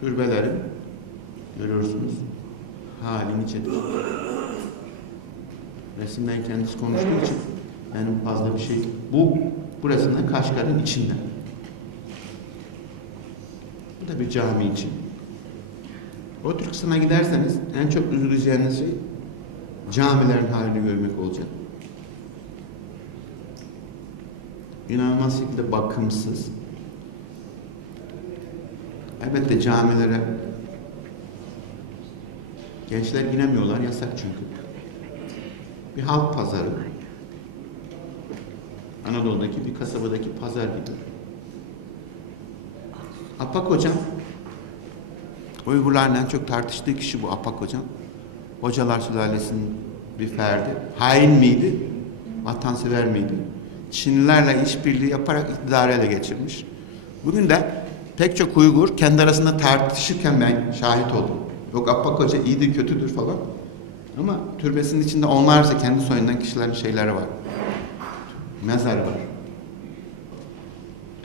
türbelerin görüyorsunuz halini çekiyor. Resimden kendisi konuştuğu için benim fazla bir şey. Bu resimde Kaşgar'ın içinde. Bu da bir cami için. O Türkistan'a giderseniz en çok üzüleceğiniz şey camilerin halini görmek olacak. İnanılmaz şekilde bakımsız. Elbette camilere gençler giremiyorlar, yasak çünkü. Bir halk pazarı. Anadolu'daki bir kasabadaki pazar gibi. Apak Hocam, Uygurların en çok tartıştığı kişi bu Apak Hocam. Hocalar sülalesinin bir ferdi. Hain miydi? Vatansever miydi? Çinlilerle işbirliği yaparak iktidarı ele geçirmiş. Bugün de pek çok Uygur kendi arasında tartışırken ben şahit oldum. Yok Apak Hoca iyidir, kötüdür falan. Ama türbesinin içinde onlarca kendi soyundan kişilerin şeyleri var. Mezar var.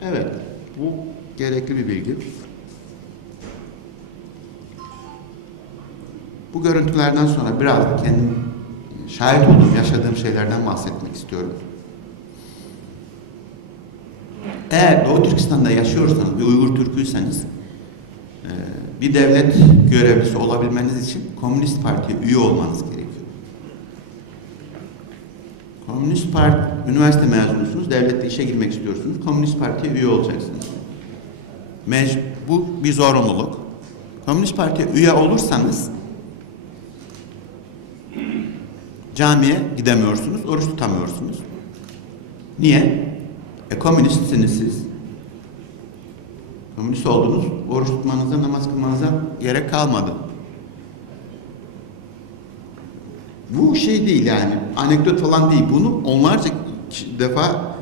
Evet, bu gerekli bir bilgi. Bu görüntülerden sonra biraz da kendim şahit olduğum, yaşadığım şeylerden bahsetmek istiyorum. Eğer Doğu Türkistan'da yaşıyorsanız, bir Uygur Türküyseniz, bir devlet görevlisi olabilmeniz için Komünist Parti'ye üye olmanız gerekiyor. Komünist Parti, üniversite mezunusunuz, devlette işe girmek istiyorsunuz, Komünist Parti'ye üye olacaksınız. Bu bir zorunluluk. Komünist Parti'ye üye olursanız, camiye gidemiyorsunuz, oruç tutamıyorsunuz. Niye? Komünistsiniz siz. Komünist oldunuz, oruç tutmanıza, namaz kılmanıza gerek kalmadı. Bu şey değil yani, anekdot falan değil. Bunu onlarca defa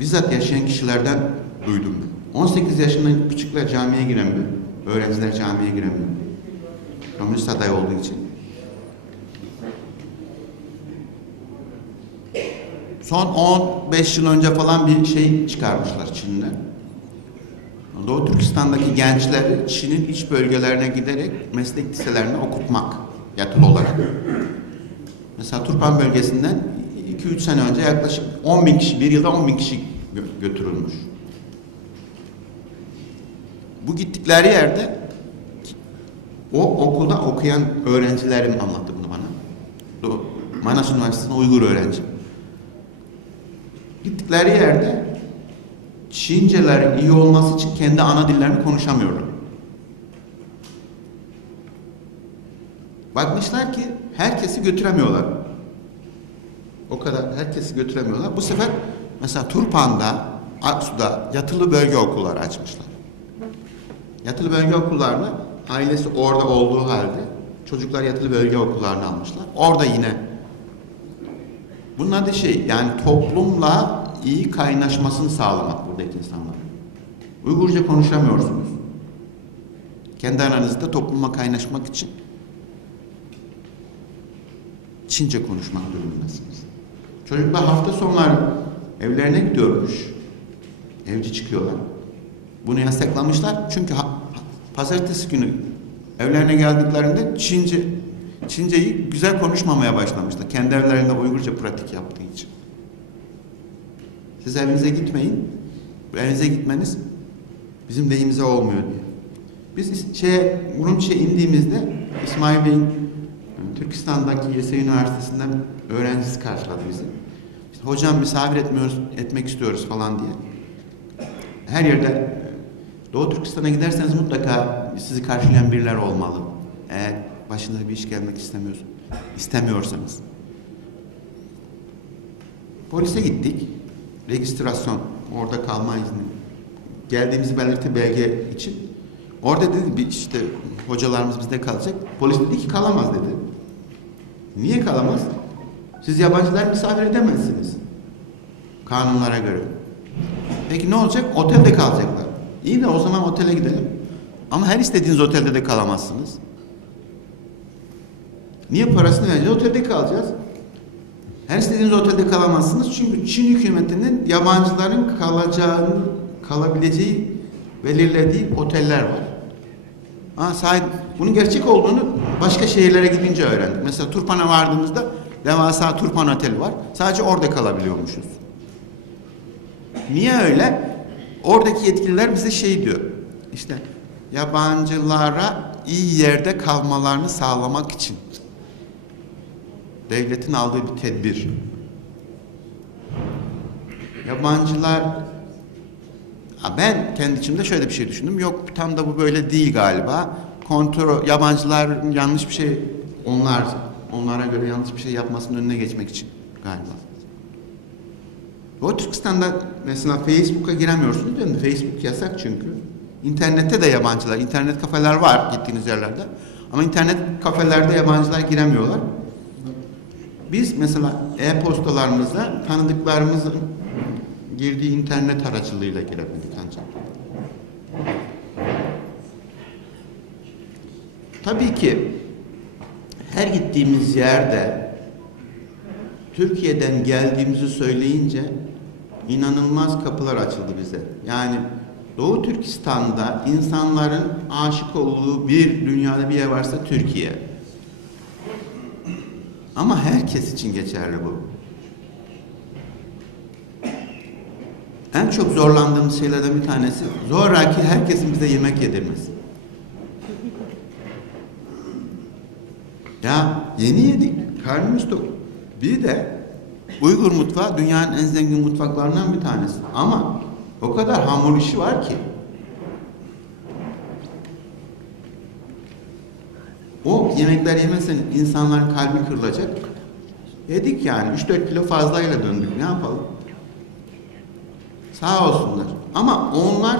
bizzat yaşayan kişilerden duydum. 18 yaşında küçükler camiye giremiyor. Öğrenciler camiye giremiyor. Komünist aday olduğu için. Son 15 yıl önce falan bir şey çıkarmışlar Çin'de. Doğu Türkistan'daki gençleri Çin'in iç bölgelerine giderek meslek liselerine okutmak yatılı olarak. Mesela Turpan bölgesinden 2-3 sene önce yaklaşık 10.000 kişi, bir yılda 10.000 kişi götürülmüş. Bu gittikleri yerde o okulda okuyan öğrencilerim anlattı bunu bana. Manas Üniversitesi'nde Uygur öğrenci. Gittikleri yerde Çinceler iyi olması için kendi ana dillerini konuşamıyorlar. Bakmışlar ki herkesi götüremiyorlar. O kadar herkesi götüremiyorlar. Bu sefer mesela Turpan'da, Aksu'da yatılı bölge okulları açmışlar. Yatılı bölge okullarını ailesi orada olduğu halde çocuklar yatılı bölge okullarını almışlar. Orada yine bunun adı yani toplumla iyi kaynaşmasını sağlamak buradaki insanlar. Uygurca konuşamıyorsunuz. Kendi aranızda toplumla kaynaşmak için Çince konuşmak durumundasınız. Çocuklar hafta sonları evlerine gidiyormuş. Evci çıkıyorlar. Bunu yasaklamışlar. Çünkü pazartesi günü evlerine geldiklerinde Çince'yi güzel konuşmamaya başlamışlar. Kendi evlerinde Uygurca pratik yaptığı için. Siz evinize gitmeyin. Evinize gitmeniz bizim lehimize olmuyor diye. Biz Urumçi'ye indiğimizde İsmail Bey'in Türkistan'daki YS Üniversitesi'nden öğrencisi karşıladı bizi. İşte, hocam misafir etmek istiyoruz falan diye. Her yerde Doğu Türkistan'a giderseniz mutlaka sizi karşılayan birileri olmalı. Eğer başınıza bir iş gelmek istemiyorsanız. Polise gittik. Registrasyon, orada kalma izni. Geldiğimizi belirti belge için. Orada dedi işte hocalarımız bizde kalacak. Polis dedi ki kalamaz dedi. Niye kalamaz? Siz yabancılar misafir edemezsiniz. Kanunlara göre. Peki ne olacak? Otelde kalacaklar. İyi de o zaman otele gidelim. Ama her istediğiniz otelde de kalamazsınız. Niye parasını vereceğiz? Otelde kalacağız. Her istediğiniz otelde kalamazsınız. Çünkü Çin hükümetinin yabancıların kalabileceği belirlediği oteller var. Bunun gerçek olduğunu başka şehirlere gidince öğrendik. Mesela Turpan'a vardığımızda devasa Turpan Oteli var. Sadece orada kalabiliyormuşuz. Niye öyle? Oradaki yetkililer bize şey diyor. İşte yabancılara iyi yerde kalmalarını sağlamak için devletin aldığı bir tedbir. Yabancılar, ben kendi içimde şöyle bir şey düşündüm. Yok, tam da bu böyle değil galiba. Yabancılar yanlış bir şey, onlara göre yanlış bir şey yapmasının önüne geçmek için galiba. O Türkistan'da mesela Facebook'a giremiyorsunuz değil mi? Facebook yasak çünkü. İnternette de yabancılar, internet kafeler var gittiğiniz yerlerde. Ama internet kafelerde yabancılar giremiyorlar. Biz mesela e-postalarımıza tanıdıklarımızın girdiği internet aracılığıyla girebildik ancak. Tabii ki her gittiğimiz yerde Türkiye'den geldiğimizi söyleyince inanılmaz kapılar açıldı bize. Yani Doğu Türkistan'da insanların aşık olduğu dünyada bir yer varsa Türkiye. Ama herkes için geçerli bu. En çok zorlandığımız şeylerden bir tanesi zoraki herkesin bize yemek yedirmesi. Ya yeni yedik, karnımız tok. Bir de Uygur mutfağı dünyanın en zengin mutfaklarından bir tanesi. Ama o kadar hamur işi var ki. O yemekler yemezsen insanların kalbi kırılacak. Yedik yani. 3-4 kilo fazlayla döndük. Ne yapalım? Sağ olsunlar. Ama onlar,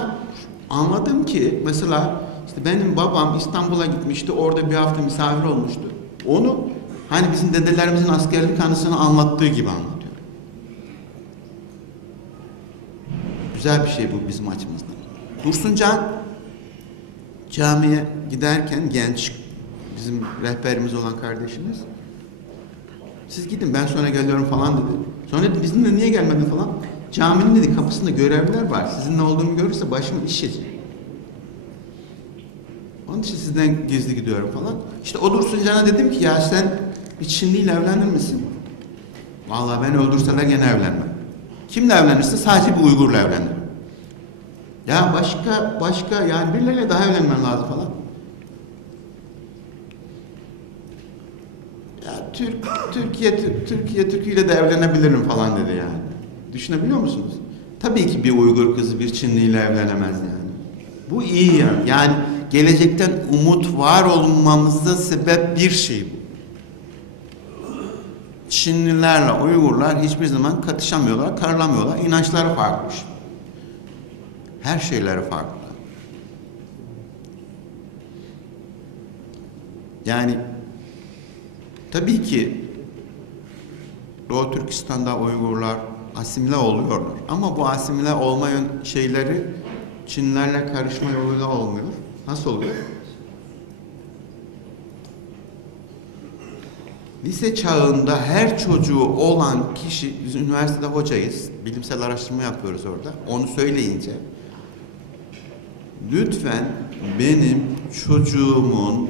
anladım ki mesela işte benim babam İstanbul'a gitmişti. Orada bir hafta misafir olmuştu. Onu hani bizim dedelerimizin askerlik anısını anlattığı gibi anlatıyor. Güzel bir şey bu bizim açımızdan. Dursuncan camiye giderken genç, bizim rehberimiz olan kardeşimiz, siz gidin ben sonra geliyorum falan dedi. Sonra dedi bizimle niye gelmedin falan. Caminin dedi kapısında görevliler var. Sizin ne olduğumu görürse başımın iş yiyecek. Onun için sizden gizli gidiyorum falan. İşte o Dursuncan'a dedim ki ya sen bir Çinliyle evlenir misin? Vallahi ben öldürseler gene evlenmem. Kimle evlenirse sadece bir Uygur'la evlenirim. Ya başka yani birileriyle daha evlenmen lazım falan. Ya Türkiye'yle de evlenebilirim falan dedi yani. Düşünebiliyor musunuz? Tabii ki bir Uygur kızı bir Çinliyle evlenemez yani. Bu iyi yani. Yani gelecekten umut var olmamıza sebep bir şey bu. Çinlilerle Uygurlar hiçbir zaman katışamıyorlar, karılamıyorlar. İnançları farklı. Her şeyleri farklı. Yani tabii ki Doğu Türkistan'da Uygurlar asimile oluyorlar. Ama bu asimile olma şeyleri Çinlilerle karışma yoluyla olmuyor. Nasıl oluyor? Lise çağında her çocuğu olan kişi, biz üniversitede hocayız, bilimsel araştırma yapıyoruz orada. Onu söyleyince, lütfen benim çocuğumun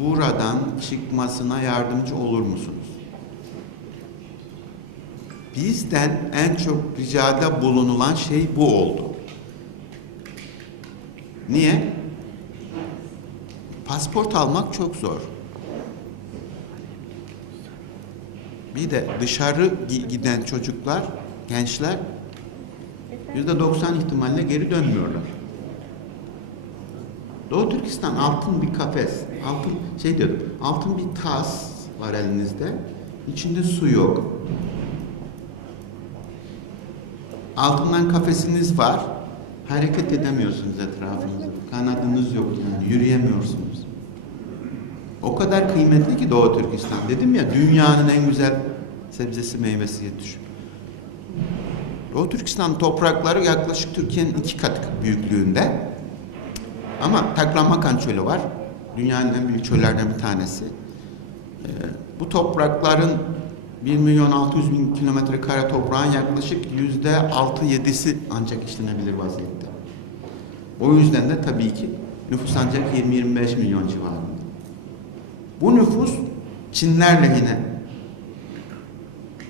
buradan çıkmasına yardımcı olur musunuz? Bizden en çok ricada bulunulan şey bu oldu. Niye? Pasport almak çok zor. Bir de dışarı giden çocuklar, gençler %90 ihtimalle geri dönmüyorlar. Doğu Türkistan altın bir kafes, altın bir tas var elinizde, içinde su yok. Altından kafesiniz var, hareket edemiyorsunuz etrafınızda, kanadınız yok yani, yürüyemiyorsunuz. O kadar kıymetli ki Doğu Türkistan. Dedim ya, dünyanın en güzel sebzesi, meyvesi yetişiyor. Doğu Türkistan toprakları yaklaşık Türkiye'nin 2 katı büyüklüğünde. Ama Taklamakan çölü var. Dünyanın en büyük çöllerden bir tanesi. Bu toprakların 1.600.000 kilometre kare toprağın yaklaşık %6-7'si ancak işlenebilir vaziyette. O yüzden de tabii ki nüfus ancak 20-25 milyon civarında. Bu nüfus Çinler lehine.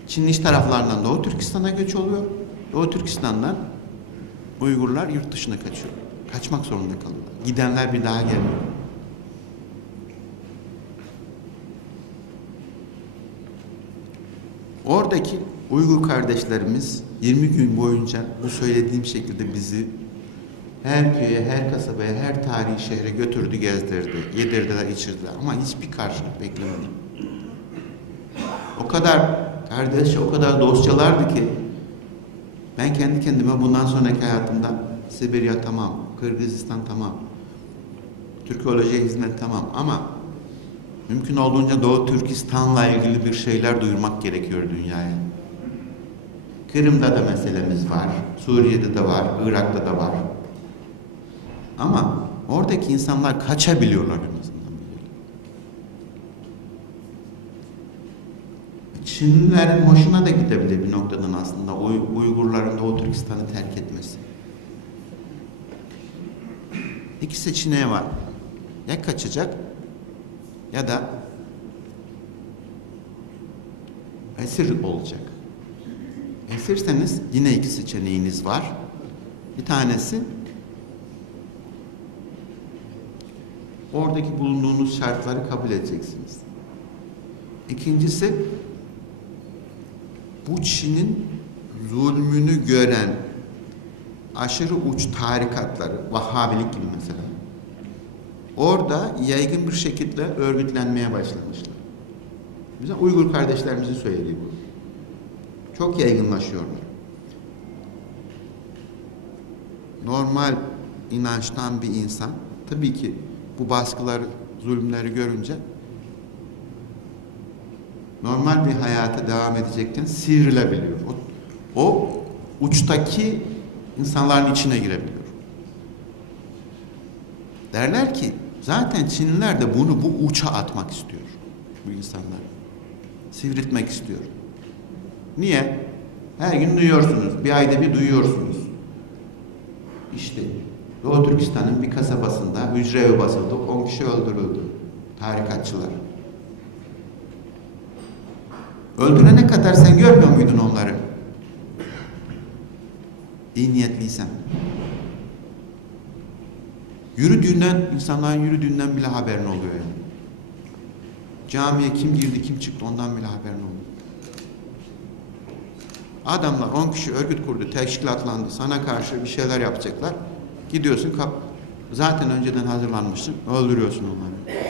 Çin'in iç taraflarından Doğu Türkistan'a göç oluyor. Doğu Türkistan'dan Uygurlar yurt dışına kaçıyor. Kaçmak zorunda kalıyorlar. Gidenler bir daha gelmiyor. Oradaki Uygur kardeşlerimiz 20 gün boyunca bu söylediğim şekilde bizi her köye, her kasabaya, her tarihi şehre götürdü, gezdirdi, yedirdiler, içirdiler. Ama hiçbir karşılık beklemedim. O kadar kardeş, o kadar dostçalardı ki ben kendi kendime bundan sonraki hayatımda Sibirya tamam, Kırgızistan tamam, Türkolojiye hizmet tamam ama mümkün olduğunca Doğu Türkistan'la ilgili bir şeyler duyurmak gerekiyor dünyaya. Kırım'da da meselemiz var, Suriye'de de var, Irak'ta da var. Ama oradaki insanlar kaçabiliyorlar en azından. Çinlilerin hoşuna da gidebilir bir noktadan aslında Uygurların Doğu Türkistan'ı terk etmesi. İki seçeneği var. Ya kaçacak ya da esir olacak. Esirseniz yine iki seçeneğiniz var. Bir tanesi oradaki bulunduğunuz şartları kabul edeceksiniz. İkincisi bu Çin'in zulmünü gören aşırı uç tarikatları, Vahhabilik gibi mesela, orada yaygın bir şekilde örgütlenmeye başlamışlar. Bize Uygur kardeşlerimizin söylediği bu. Çok yaygınlaşıyorlar. Normal inançtan bir insan, tabii ki bu baskıları, zulümleri görünce normal bir hayata devam edecekken sivrilebiliyor. O uçtaki insanların içine girebiliyor. Derler ki zaten Çinliler de bunu bu uça atmak istiyor. Bu insanlar. Sivriltmek istiyor. Niye? Her gün duyuyorsunuz. Bir ayda bir duyuyorsunuz. İşte Doğu Türkistan'ın bir kasabasında hücre evi basıldı. 10 kişi öldürüldü. Tarikatçılar. Öldürene kadar sen görmüyor muydun onları? İyi niyetliysen. Yürüdüğünden, insanların yürüdüğünden bile haberin oluyor yani. Camiye kim girdi, kim çıktı ondan bile haberin oluyor. Adamlar 10 kişi örgüt kurdu, teşkilatlandı, sana karşı bir şeyler yapacaklar. Gidiyorsun, zaten önceden hazırlanmışsın, öldürüyorsun onları.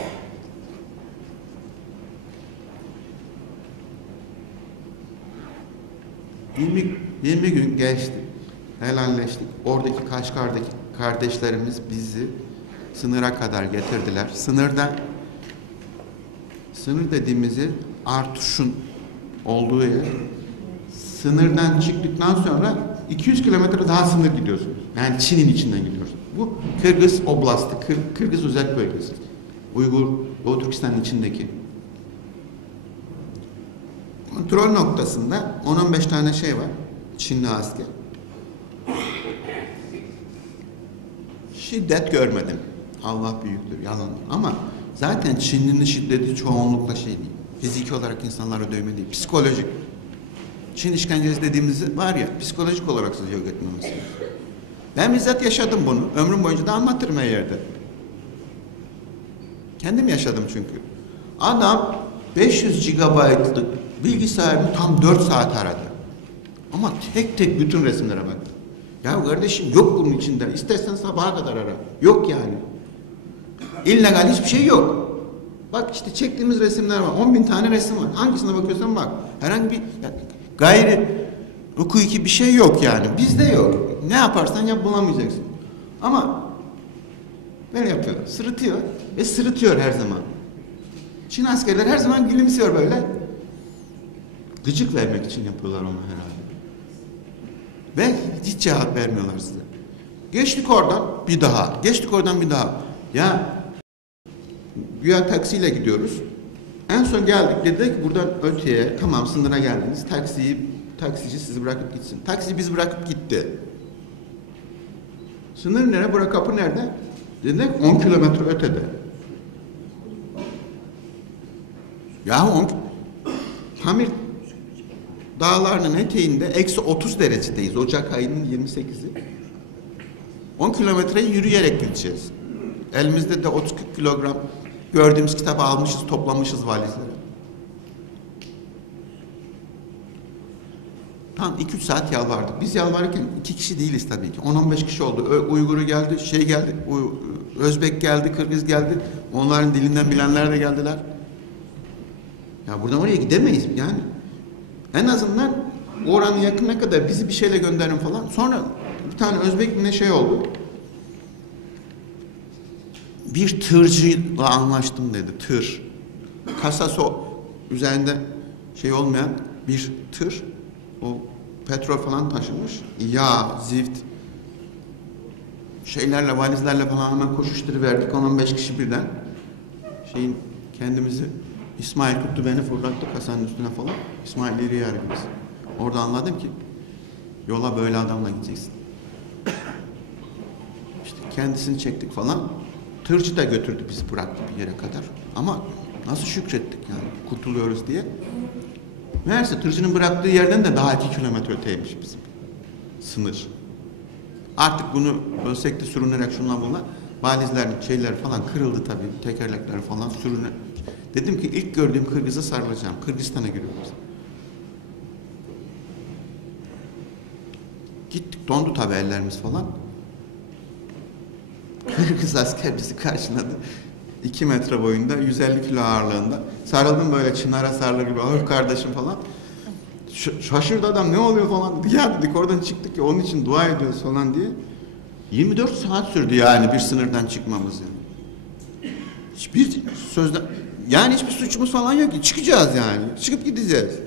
Yirmi gün geçti, helalleştik. Oradaki Kaşgar'daki kardeşlerimiz bizi sınıra kadar getirdiler. Sınır dediğimizi Artuş'un olduğu yer. Sınırdan çıktıktan sonra 200 kilometre daha sınır gidiyorsunuz. Yani Çin'in içinden gidiyorsunuz. Bu Kırgız Oblastı, Kırgız özel bölgesi. Uygur, Doğu Türkistan'ın içindeki. Kontrol noktasında 10-15 tane şey var. Çinli asker. Şiddet görmedim. Allah büyüktür, yalan. Ama zaten Çinlinin şiddeti çoğunlukla şey değil. Fiziki olarak insanlara dövme değil. Psikolojik. Çin işkencesi dediğimiz var ya, psikolojik olarak sizi yok etmemiz. Ben bizzat yaşadım bunu. Ömrüm boyunca da anlatırım her yerde. Kendim yaşadım çünkü. Adam 500 GB'lık bilgisayarını tam 4 saat aradı. Ama tek tek bütün resimlere baktı. Ya kardeşim yok bunun içinde. İstersen sabaha kadar ara. Yok yani. İllegal hiçbir şey yok. Bak işte çektiğimiz resimler var. 10.000 tane resim var. Hangisine bakıyorsan bak. Herhangi bir gayri hukuki bir şey yok yani. Bizde yok. Ne yaparsan yap bulamayacaksın. Ama böyle yapıyor. Sırıtıyor. Ve sırıtıyor her zaman. Çin askerler her zaman gülümsüyor böyle. Gıcık vermek için yapıyorlar onu herhalde. Ve hiç cevap vermiyorlar size. Geçtik oradan bir daha. Geçtik oradan bir daha. Ya güya taksiyle gidiyoruz. En son geldik. Dedi ki buradan öteye tamam sınıra geldiniz. Taksici sizi bırakıp gitsin. Taksici bizi bırakıp gitti. Sınır nerede? Bura kapı nerede? Dediler 10 kilometre ötede. Yahu Pamir dağlarının eteğinde eksi 30 derecedeyiz. Ocak ayının 28'i. 10 kilometreyi yürüyerek gideceğiz. Elimizde de 30-40 kilogram gördüğümüz kitabı almışız, toplamışız valizlere. Tam 2-3 saat yalvardık. Biz yalvarırken 2 kişi değiliz tabii ki. 10-15 kişi oldu. Uygur'u geldi, geldi, Özbek geldi, Kırgız geldi. Onların dilinden bilenler de geldiler. Ya buradan oraya gidemeyiz yani. En azından oranın yakınına kadar bizi bir şeyle gönderin falan. Sonra bir tane Özbek'le şey oldu. Bir tırcıyla anlaştım dedi. Tır. Kasası üzerinde şey olmayan bir tır. O petrol falan taşımış. Yağ, zift şeylerle, valizlerle falan hemen koşuşturuverdik. 10-15 kişi birden. Kendimizi İsmail tuttu beni, fırlattı kasanın üstüne falan. İsmail ileriye biz. Orada anladım ki yola böyle adamla gideceksin. İşte kendisini çektik falan. Tırcı da götürdü bizi, bıraktı bir yere kadar. Ama nasıl şükrettik yani kurtuluyoruz diye. Meğerse tırcının bıraktığı yerden de daha 2 kilometre öteymiş bizim sınır. Artık bunu ölsek de sürünerek şundan bunlar. Valizler, şeyler falan kırıldı tabii. Tekerlekler falan sürünerek. Dedim ki ilk gördüğüm Kırgız'a sarılacağım. Kırgızistan'a giriyoruz. Gittik, dondu tabii ellerimiz falan. Kırgız asker bizi karşıladı. 2 metre boyunda, 150 kilo ağırlığında. Sarıldım böyle çınara sarılır gibi, ağır kardeşim falan. Şaşırdı adam, ne oluyor falan dedi. Ya dedik oradan çıktık ya, onun için dua ediyoruz falan diye. 24 saat sürdü yani bir sınırdan çıkmamız yani. Hiçbir sözden, yani hiçbir suçumuz falan yok ki. Çıkacağız yani. Çıkıp gideceğiz.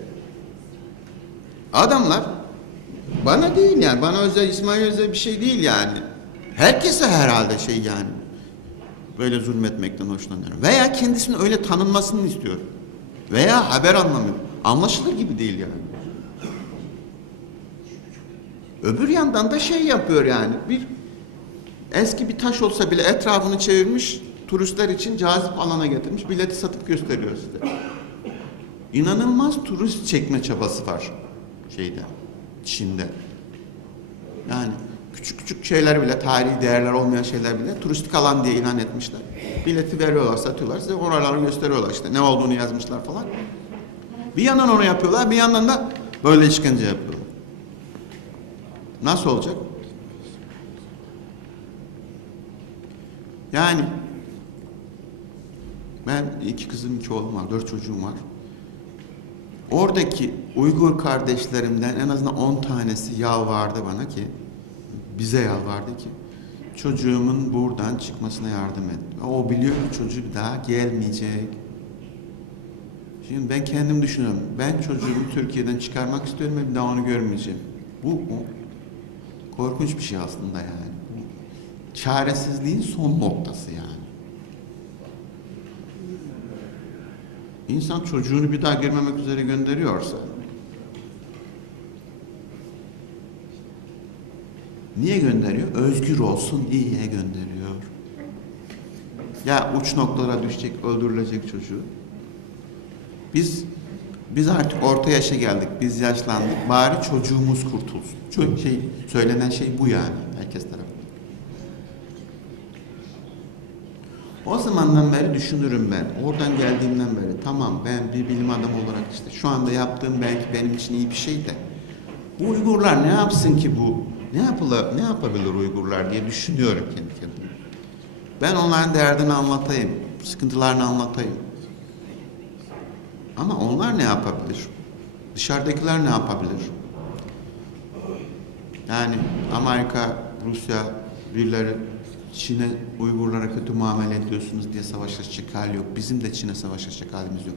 Adamlar bana değil yani. Bana özel, İsmail özel bir şey değil yani. Herkese herhalde şey yani. Böyle zulmetmekten hoşlanıyor. Veya kendisini öyle tanınmasını istiyor. Veya haber anlamıyor. Anlaşılır gibi değil yani. Öbür yandan da şey yapıyor yani. Eski bir taş olsa bile etrafını çevirmiş, turistler için cazip alana getirmiş, bileti satıp gösteriyor size. İnanılmaz turist çekme çabası var Çin'de. Yani küçük küçük şeyler bile, tarihi değerler olmayan şeyler bile turistik alan diye ilan etmişler. Bileti veriyorlar, satıyorlar, size oraları gösteriyorlar işte, ne olduğunu yazmışlar falan. Bir yandan onu yapıyorlar, bir yandan da böyle işkence yapıyorlar. Nasıl olacak? Yani ben 2 kızım, 2 oğlum var, 4 çocuğum var. Oradaki Uygur kardeşlerimden en azından 10 tanesi yalvardı bana ki, bize yalvardı ki çocuğumun buradan çıkmasına yardım et. O biliyor ki çocuğu daha gelmeyecek. Şimdi ben kendim düşünüyorum. Ben çocuğumu Türkiye'den çıkarmak istiyorum ve bir daha onu görmeyeceğim. Bu korkunç bir şey aslında yani. Çaresizliğin son noktası yani. İnsan çocuğunu bir daha görmemek üzere gönderiyorsa niye gönderiyor? Özgür olsun diye gönderiyor. Ya uç noktalara düşecek, öldürülecek çocuğu. Biz artık orta yaşa geldik. Biz yaşlandık. Bari çocuğumuz kurtulsun. Söylenen şey bu yani herkes tarafından. O zamandan beri düşünürüm ben. Oradan geldiğimden beri. Tamam, ben bir bilim adamı olarak işte şu anda yaptığım belki benim için iyi bir şey de. Bu Uygurlar ne yapsın ki bu? Ne yapabilir Uygurlar diye düşünüyorum kendi kendime. Ben onların derdini anlatayım. Sıkıntılarını anlatayım. Ama onlar ne yapabilir? Dışarıdakiler ne yapabilir? Yani Amerika, Rusya birileri Çin'e, Uygurlara kötü muamele ediyorsunuz diye savaşacak hali yok. Bizim de Çin'e savaşacak halimiz yok.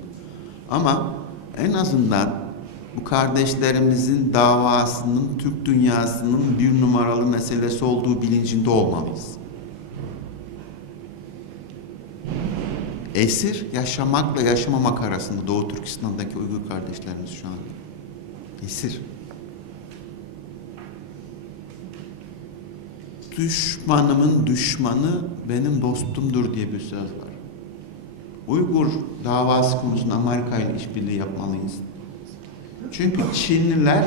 Ama en azından bu kardeşlerimizin davasının Türk dünyasının bir numaralı meselesi olduğu bilincinde olmalıyız. Esir yaşamakla yaşamamak arasında Doğu Türkistan'daki Uygur kardeşlerimiz şu an. Esir. Düşmanımın düşmanı benim dostumdur diye bir söz var. Uygur davası konusunda Amerika ile işbirliği yapmalıyız. Çünkü Çinliler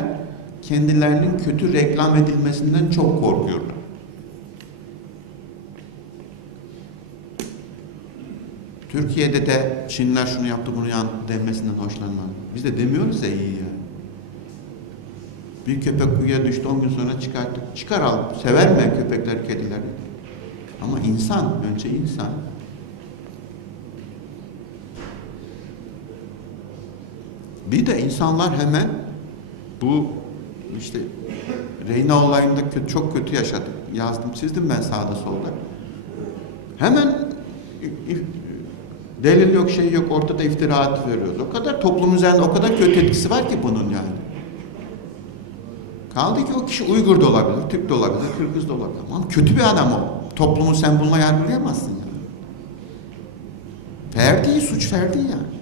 kendilerinin kötü reklam edilmesinden çok korkuyorlar. Türkiye'de de Çinliler şunu yaptı bunu yaptı denmesinden hoşlanmaz. Biz de demiyoruz ya iyi yani. Bir köpek kuyuya düştü 10 gün sonra çıkarttık. Çıkar al. Sever mi köpekler, kediler? Ama insan, önce insan. Bir de insanlar hemen bu işte Reyna olayında çok kötü yaşadık. Yazdım, çizdim ben sağda solda. Hemen delil yok, şey yok, ortada iftira atıyoruz. O kadar toplum üzerinde o kadar kötü etkisi var ki bunun yani. Kaldı ki o kişi Uygur da olabilir, Türk de olabilir, Kırgız da olabilir. Ama kötü bir adam o. Toplumu sen bununla yargılayamazsın yani. Ferdi, suç ferdi yani.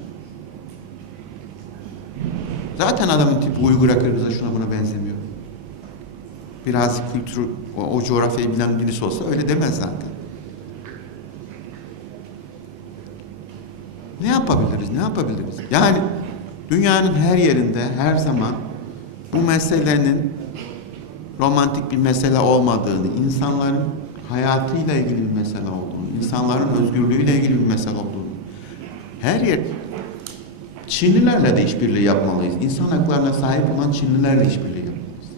Zaten adamın tipi Uygur'a, Kırgız'a, şuna buna benzemiyor. Biraz kültürü, o coğrafyayı bilen birisi olsa öyle demez zaten. Ne yapabiliriz, ne yapabiliriz? Yani dünyanın her yerinde, her zaman bu meselenin romantik bir mesele olmadığını, insanların hayatıyla ilgili bir mesele olduğunu, insanların özgürlüğüyle ilgili bir mesele olduğunu, her yer Çinlilerle de işbirliği yapmalıyız. İnsan haklarına sahip olan Çinlilerle işbirliği yapmalıyız.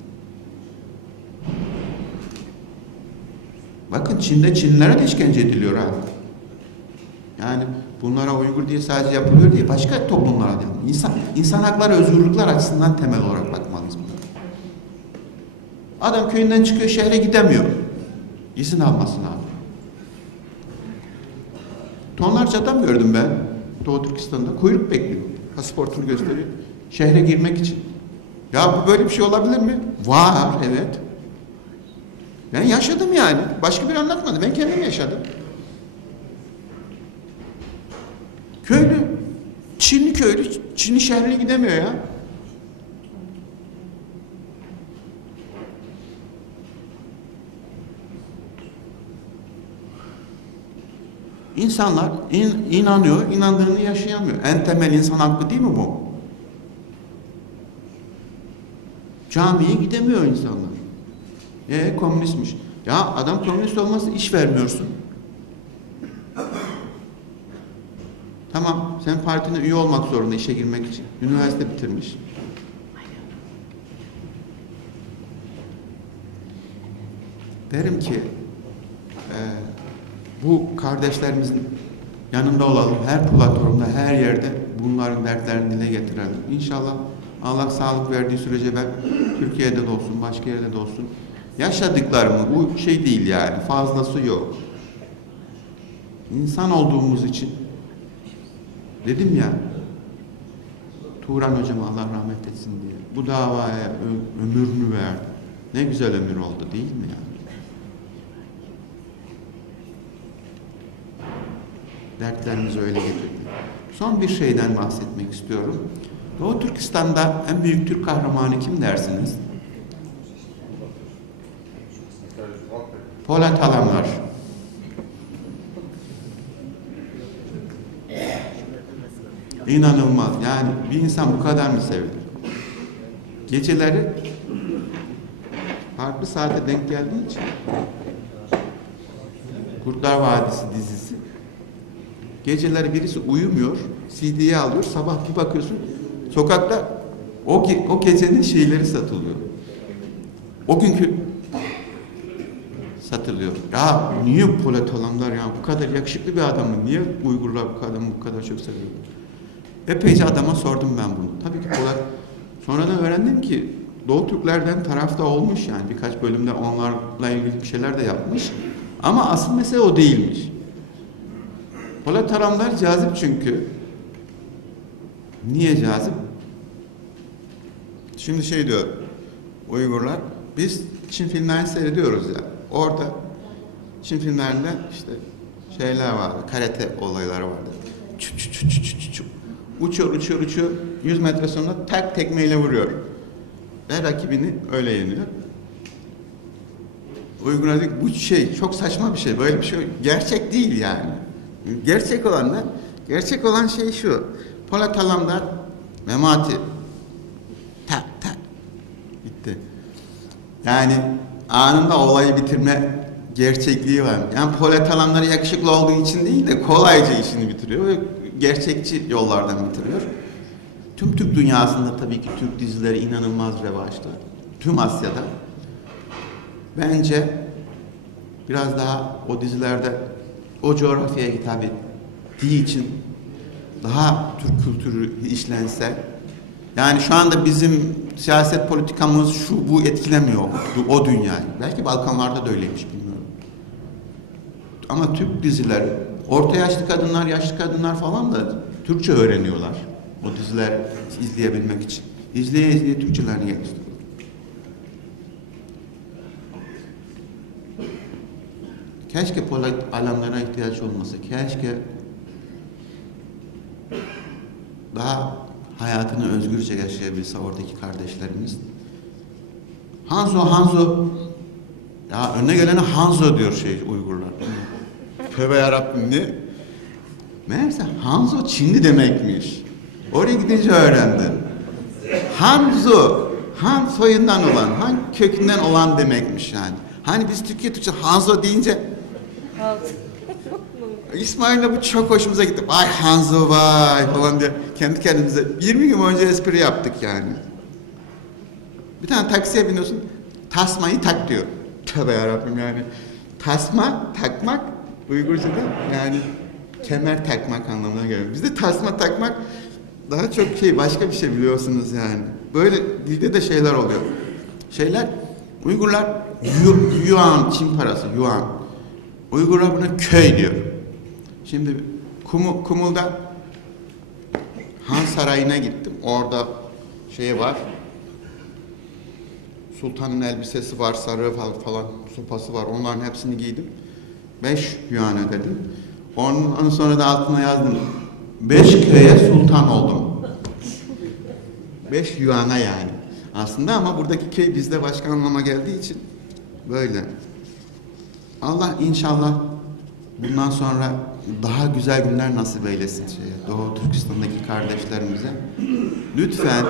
Bakın Çin'de Çinlilere de işkence ediliyor ha. Yani bunlara Uygur diye sadece yapılıyor diye başka toplumlara da yapılıyor. İnsan hakları, özgürlükler açısından temel olarak bakmalıyız bunlara. Adam köyünden çıkıyor, şehre gidemiyor. İzin almasın abi. Tonlarca adam gördüm ben Doğu Türkistan'da. Kuyruk bekliyor. Pasaportunu gösteriyor. Şehre girmek için. Ya bu böyle bir şey olabilir mi? Var, evet. Ben yaşadım yani. Başka biri anlatmadı. Ben kendim yaşadım. Köylü. Çinli köylü. Çinli şehrine gidemiyor ya. İnsanlar inanıyor, inandığını yaşayamıyor. En temel insan hakkı değil mi bu? Camiye gidemiyor insanlar. Komünistmiş. Ya adam komünist olmasa iş vermiyorsun. Tamam, sen partine üye olmak zorunda işe girmek için. Üniversite bitirmiş. Derim ki bu kardeşlerimizin yanında olalım. Her platformda, her yerde bunların dertlerini dile getirelim. İnşallah Allah sağlık verdiği sürece ben Türkiye'de de olsun, başka yerde de olsun yaşadıklarımı, bu şey değil yani, fazlası yok. İnsan olduğumuz için dedim ya, Turan hocam Allah rahmet etsin diye bu davaya ömrünü verdi. Ne güzel ömür oldu değil mi ya? Dertlerimizi öyle getirdi. Son bir şeyden bahsetmek istiyorum. Doğu Türkistan'da en büyük Türk kahramanı kim dersiniz? Polat Alemdar. İnanılmaz. Yani bir insan bu kadar mı sevilir? Geceleri farklı saate denk geldiği için Kurtlar Vadisi dizisi. Geceleri birisi uyumuyor, CD'yi alıyor, sabah bir bakıyorsun sokakta o gecenin şeyleri satılıyor. O günkü satılıyor. Ya niye Polat Alemdar ya bu kadar yakışıklı bir adamı, niye Uygurlar bu adamı bu kadar çok seviyor? Epeyce adama sordum ben bunu. Tabii ki Polat, sonradan öğrendim ki Doğu Türklerden tarafta olmuş yani birkaç bölümde onlarla ilgili bir şeyler de yapmış. Ama asıl mesele o değilmiş. Polat Alemdar cazip çünkü. Niye cazip? Şimdi şey diyor Uygurlar, biz Çin filmlerini seyrediyoruz ya. Orada Çin filmlerinde işte şeyler vardı, karate olayları vardı. Uçuyor, 100 metre sonra tak tekmeyle vuruyor. Ve rakibini öyle yeniyor. Uygurlar diyor ki, bu şey çok saçma bir şey. Böyle bir şey gerçek değil yani. Gerçek olan şey şu. Polat Alemdar Memati tak tak bitti. Yani anında olayı bitirme gerçekliği var. Yani Polat Alemdar yakışıklı olduğu için değil de kolayca işini bitiriyor ve gerçekçi yollardan bitiriyor. Tüm Türk dünyasında tabii ki Türk dizileri inanılmaz revaçta. Tüm Asya'da. Bence biraz daha o dizilerde o coğrafyaya hitap ettiği için daha Türk kültürü işlense, yani şu anda bizim siyaset politikamız şu bu etkilemiyor o dünyayı. Belki Balkanlarda da öyleymiş, bilmiyorum. Ama Türk dizileri, orta yaşlı kadınlar, yaşlı kadınlar falan da Türkçe öğreniyorlar. O diziler izleyebilmek için. İzleye izleye Türkçelerini geliştiriyorlar. Keşke Polat Alemdar'a ihtiyaç olmasa. Keşke daha hayatını özgürce yaşayabilse oradaki kardeşlerimiz. Hanzo ya önüne gelene Hanzo diyor Uygurlar. Tövbe yarabbim ne? Meğerse Hanzo Çinli demekmiş. Oraya gidince öğrendim. Hanzo, Han soyundan olan, Han kökünden olan demekmiş yani. Hani biz Türkçe Hanzo deyince İsmail'le bu çok hoşumuza gitti. Vay Hanzo vay falan diye kendi kendimize 20 gün önce espri yaptık yani. Bir tane taksiye biniyorsun, tasmayı tak diyor. Tövbe yarabbim yani. Tasma takmak Uygurca'da yani kemer takmak anlamına geliyor. Bizde tasma takmak daha çok başka bir şey biliyorsunuz yani. Böyle dilde de şeyler oluyor. Uygurlar yuan, Çin parası yuan. Uygurlar buna köy diyor. Şimdi Kumul'da Han Sarayı'na gittim. Orada var. Sultanın elbisesi var, sarığı falan, sopası var. Onların hepsini giydim. 5 yuan ödedim. Ondan sonra da altına yazdım. 5 köye sultan oldum. 5 yuana yani. Aslında ama buradaki köy bizde başka anlama geldiği için böyle. Allah inşallah bundan sonra daha güzel günler nasip eylesin Doğu Türkistan'daki kardeşlerimize. Lütfen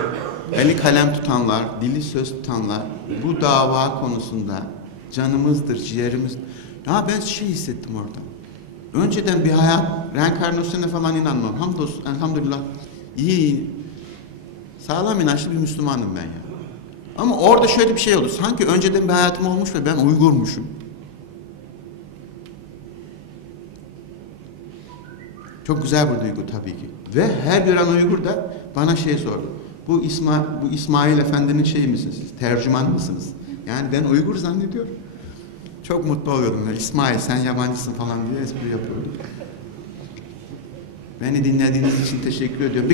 eli kalem tutanlar, dili söz tutanlar bu dava konusunda canımızdır, ciğerimiz. Ya ben hissettim orada. Önceden bir hayat, reenkarnasyona falan inanmam. Hamdolsun, elhamdülillah iyi, sağlam inançlı bir Müslümanım ben ya. Ama orada şöyle bir şey oldu. Sanki önceden bir hayatım olmuş ve ben Uygurmuşum. Çok güzel bir duygu tabii ki. Ve her gören Uygur da bana sordu. Bu İsmail Efendi'nin misiniz siz? Tercüman mısınız? Yani ben Uygur zannediyorum. Çok mutlu oluyordum. İsmail sen yabancısın falan diye espri yapıyordum. Beni dinlediğiniz için teşekkür ediyorum.